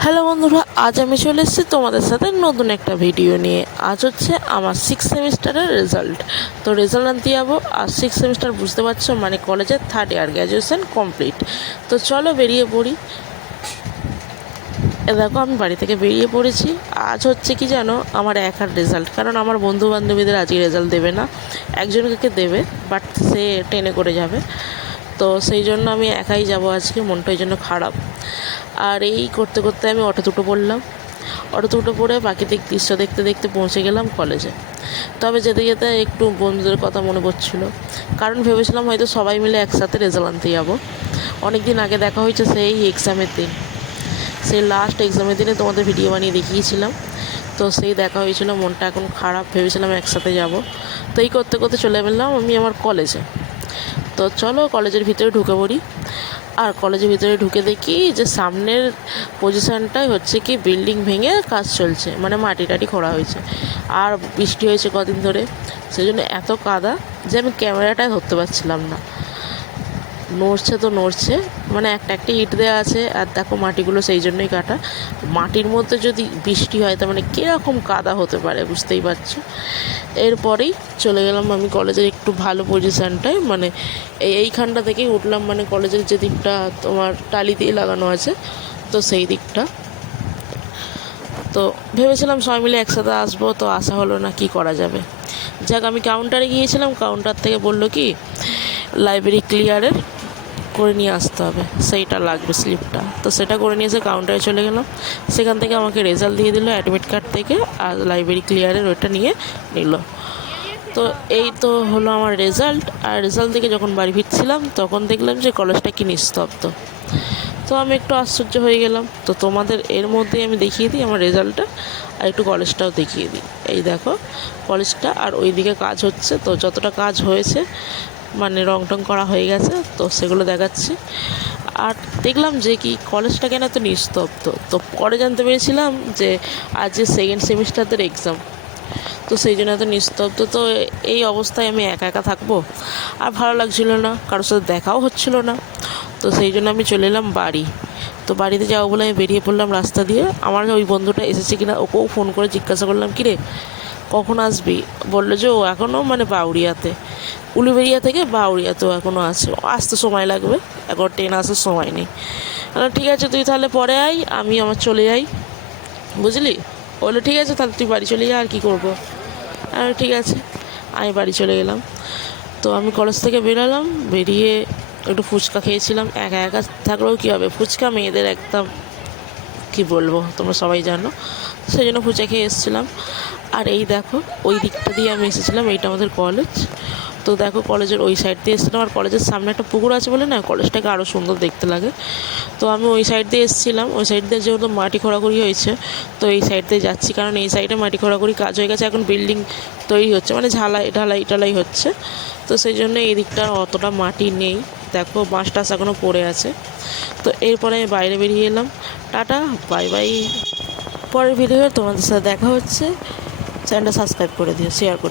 Hello বন্ধুরা, আজ আমি চলে এসেছি তোমাদের সাথে নতুন একটা ভিডিও নিয়ে। আজ হচ্ছে আমার 6 সেমিস্টারের রেজাল্ট। তো রেজাল্ট আনতে যাবো। আর 6 সেমিস্টার বুঝতে পারছো, মানে কলেজের 3rd ইয়ার গ্র্যাজুয়েশন কমপ্লিট। তো চলো বেরিয়ে পড়ি। দেখো আমি বাড়ি থেকে বেরিয়ে পড়েছি। আজ হচ্ছে কি জানো, আমার একার রেজাল্ট, কারণ আমার বন্ধু বান্ধবীদের আজকে রেজাল্ট দেবে না, একজনকে দেবে, বাট সে ট্রেনে করে যাবে। তো সেই জন্য আমি একাই যাব আজকে, মনটা ওই জন্য খারাপ। আর এই করতে করতে আমি অটো দুটো পড়লাম। অটো দুটো পড়ে প্রাকৃতিক দৃশ্য দেখতে দেখতে পৌঁছে গেলাম কলেজে। তবে যেতে যেতে একটু বন্ধুদের কথা মনে পড়ছিল, কারণ ভেবেছিলাম হয়তো সবাই মিলে একসাথে রেজাল্ট আনতে যাবো। অনেক দিন আগে দেখা হয়েছে, সেই এক্সামের দিন, সেই লাস্ট এক্সামের দিনে তোমাদের ভিডিও বানিয়ে দেখিয়েছিলাম। তো সেই দেখা হয়েছিল, মনটা এখন খারাপ, ভেবেছিলাম একসাথে যাব। তো এই করতে করতে চলে গেলাম আমি আমার কলেজে। তো চলো কলেজের ভিতরে ঢুকে পড়ি। আর কলেজের ভিতরে ঢুকে দেখি যে সামনের পজিশানটাই হচ্ছে কি বিল্ডিং ভেঙে কাজ চলছে, মানে মাটি টাটি খোঁড়া হয়েছে। আর বৃষ্টি হয়েছে কদিন ধরে, সেই জন্য এত কাদা যে আমি ক্যামেরাটাই ধরতে পারছিলাম না। নড়ছে তো নড়ছে, মানে একটা ইট দেওয়া আছে, আর দেখো মাটিগুলো সেই জন্যই কাটা। মাটির মধ্যে যদি বৃষ্টি হয় তার মানে কীরকম কাদা হতে পারে বুঝতেই পারছো। এরপরেই চলে গেলাম আমি কলেজের একটু ভালো পজিশানটায়, মানে এইখানটা থেকেই উঠলাম, মানে কলেজের যে দিকটা তোমার টালি দিয়ে লাগানো আছে, তো সেই দিকটা। তো ভেবেছিলাম সবাই মিলে একসাথে আসবো, তো আসা হলো না, কি করা যাবে। যাক, আমি কাউন্টারে গিয়েছিলাম, কাউন্টার থেকে বললো কি লাইব্রেরি ক্লিয়ারের করে নিয়ে আসতে হবে, সেইটা লাগবে স্লিপটা। তো সেটা করে নিয়ে এসে কাউন্টারে চলে গেলাম। সেখান থেকে আমাকে রেজাল্ট দিয়ে দিল অ্যাডমিট কার্ড থেকে, আর লাইব্রেরি ক্লিয়ারের ওইটা নিয়ে নিল। তো এই তো হলো আমার রেজাল্ট। আর রেজাল্ট থেকে যখন বাড়ি ফিরছিলাম তখন দেখলাম যে কলেজটা কি নিস্তব্ধ। তো আমি একটু আশ্চর্য হয়ে গেলাম। তো তোমাদের এর মধ্যেই আমি দেখিয়ে দিই আমার রেজাল্টটা, আর একটু কলেজটাও দেখিয়ে দিই। এই দেখো কলেজটা, আর ওই দিকে কাজ হচ্ছে। তো যতটা কাজ হয়েছে, মানে রং টং করা হয়ে গেছে, তো সেগুলো দেখাচ্ছি। আর দেখলাম যে কি কলেজটা কেন এত নিস্তব্ধ। তো পরে জানতে পেরেছিলাম যে আজ যে 2nd সেমিস্টারদের এক্সাম, তো সেই জন্য এত নিস্তব্ধ। তো এই অবস্থায় আমি একা একা থাকবো, আর ভালো লাগছিল না, কারোর সাথে দেখাও হচ্ছিল না। তো সেই জন্য আমি চলে এলাম বাড়ি। তো বাড়িতে যাবো বলে আমি বেরিয়ে পড়লাম রাস্তা দিয়ে। আমার ওই বন্ধুটা এসেছে কিনা ওকেও ফোন করে জিজ্ঞাসা করলাম, কিরে কখন আসবি? বললো যে ও এখনও মানে বাউরিয়াতে, উলুবেড়িয়া থেকে বাউরিয়াতেও এখনও আছে, আসতে সময় লাগবে, এখন ট্রেন আসার সময় নেই। ঠিক আছে তুই তাহলে পরে আয়, আমি আমার চলে যাই, বুঝলি। বললো ঠিক আছে তাহলে তুই বাড়ি চলে যা, আর কী করবো। ঠিক আছে, আমি বাড়ি চলে গেলাম। তো আমি কলেজ থেকে বেরোলাম, বেরিয়ে একটু ফুচকা খেয়েছিলাম। একা একা থাকলেও কী হবে, ফুচকা মেয়েদের একদম কী বলবো, তোমরা সবাই জানো, সেই জন্য ফুচকা খেয়ে এসেছিলাম। আর এই দেখো ওই দিকটা দিয়ে আমি এসেছিলাম, এইটা আমাদের কলেজ। তো দেখো কলেজের ওই সাইড দিয়ে এসেছিলাম, আর কলেজের সামনে একটা পুকুর আছে বলে না কলেজটাকে আরও সুন্দর দেখতে লাগে। তো আমি ওই সাইড দিয়ে এসেছিলাম, ওই সাইড দিয়ে যেহেতু মাটি খোঁড়াখুড়ি হয়েছে, তো এই সাইড দিয়ে যাচ্ছি, কারণ এই সাইডে মাটি খোঁড়াখুড়ি কাজ হয়ে গেছে, এখন বিল্ডিং তৈরি হচ্ছে, মানে ঢালাই হচ্ছে। তো সেই জন্য এই দিকটা অতটা মাটি নেই, দেখো বাঁশ টাস এখনও পড়ে আছে। তো এরপরে আমি বাইরে বেরিয়ে এলাম। Tata, bye bye. পরের ভিডিও তোমাদের সাথে দেখা হচ্ছে। চ্যানেলটা সাবস্ক্রাইব করে দিও, শেয়ার করে